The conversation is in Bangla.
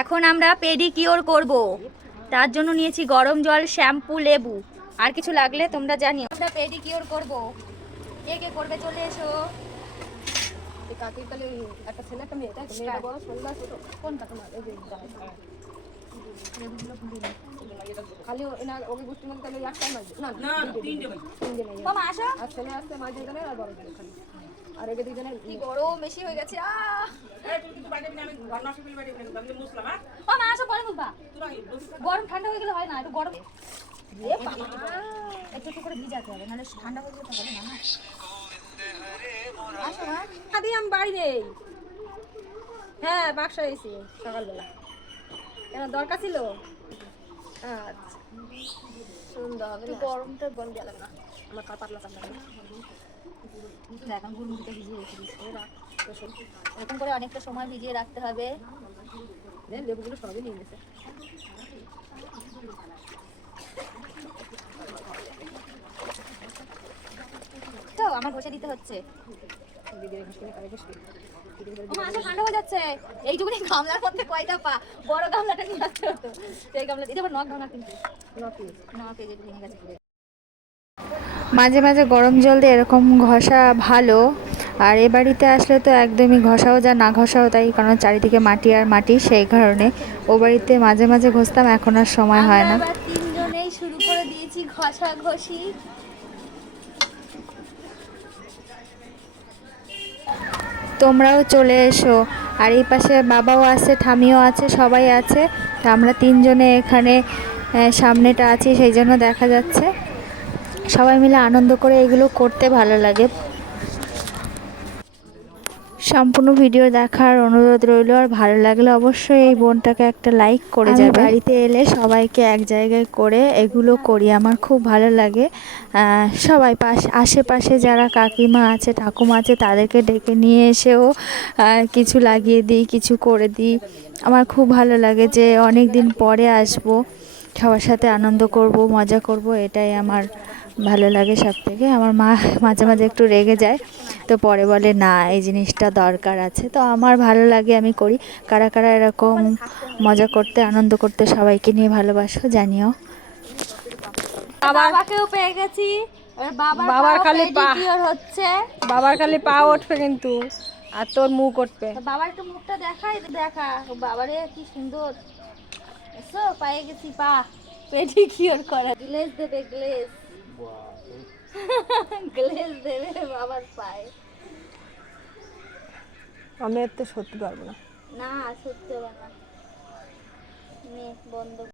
এখন আমরা পেডিকিওর করব, তার জন্য নিয়েছি গরম জল, শ্যাম্পু, লেবু। আর কিছু লাগলে তোমরা জানিও। আমরা পেডিকিওর করব, কে কে করবে চলে এসো। কাকির তাহলে একটা ছেলে একটা মেয়ে, তাই তো? মেয়েটা বড়, ছেলেটা ছোট। কোনটা তোমার? এই যে খালি এনার ওকে গোষ্ঠীর মধ্যে তাহলে একটাই মাঝে না না তিনটে মেয়ে। মামা আসো। আর ছেলে আসছে মাঝে দুজনের আর বড় দুজনের খালি। আর একে দুজনের কি গরম বেশি হয়ে গেছে। মামা আসো, পরে মুখবা। গরম ঠান্ডা হয়ে গেলে হয় না, একটু গরম একটু একটু করে ভিজাতে হবে, নাহলে ঠান্ডা হয়ে গেলে তো হবে না। আসো মা। আদি আমি বাড়ি নেই। হ্যাঁ বাক্সা এসেছি সকালবেলা। কেন দরকার ছিল? আচ্ছা সুন্দর হবে না? গরমটা গরম দেওয়া লাগবে না। আমার পাতলা চামড়া এখন গুড়মুড়িটা ভিজিয়ে রেখে দিচ্ছি। এরকম করে অনেকটা সময় ভিজিয়ে রাখতে হবে। লেবুগুলো সবই নিয়ে গেছে। তো আমার ঘষে দিতে হচ্ছে। ঠান্ডা হয়ে যাচ্ছে। এইটুকুনি গামলার মধ্যে কয়টা পা, বড় গামলাটা নিয়ে আসতে হতো। সেই গামলা এটা আবার নখ ভাঙা, কিন্তু নখ এই যে ভেঙে গেছে। মাঝে মাঝে গরম জল দিয়ে এরকম ঘষা ভালো। আর এ বাড়িতে আসলে তো একদমই ঘষাও যা না ঘষাও তাই, কারণ চারিদিকে মাটি আর মাটি, সেই কারণে ও বাড়িতে মাঝে মাঝে ঘষতাম, এখন আর সময় হয় না। আমরা তিনজনেই শুরু করে দিয়েছি ঘষাঘষি। তোমরাও চলে এসো। আর এই পাশে বাবাও আছে, ঠামিও আছে, সবাই আছে। তা আমরা তিনজনে এখানে সামনেটা আছি, সেই জন্য দেখা যাচ্ছে। সবাই মিলে আনন্দ করে এগুলো করতে ভালো লাগে। সম্পূর্ণ ভিডিও দেখার অনুরোধ রইল। আর ভালো লাগলে অবশ্যই এই বোনটাকে একটা লাইক করে যাবে। বাড়িতে এলে সবাইকে এক জায়গায় করে এগুলো করি, আমার খুব ভালো লাগে। সবাই আশেপাশে যারা কাকিমা আছে, ঠাকুমা আছে, তাদেরকে ডেকে নিয়ে এসেও কিছু লাগিয়ে দিই, কিছু করে দিই। আমার খুব ভালো লাগে যে অনেক দিন পরে আসবো, সবার সাথে আনন্দ করব, মজা করব, এটাই আমার ভালো লাগে সব থেকে। আমার মা মাঝে মাঝে একটু রেগে যায়, তো পরে বলে না এই জিনিসটা দরকার আছে, তো আমার ভালো লাগে, আমি করি। কারা কারা এরকম মজা করতে, আনন্দ করতে, সবাইকে নিয়ে ভালোবাসো জানিও। বাবাকেও পেয়ে গেছি, বাবার খালি পা হচ্ছে। বাবার খালি পা উঠবে কিন্তু, আর তোর মুখ উঠবে। বাবার একটু মুখটা দেখাই, দেখা বাবারে কি সুন্দর। এসো, পেয়ে গেছি পা পেডিকিওর করা। গ্লেজ দেবে, গ্লেজ গ্লেজ দেবে বাবার পায়ে। আমি এর তো সত্যি পারবো না। না সত্যি হবে না, নে বন্ধ।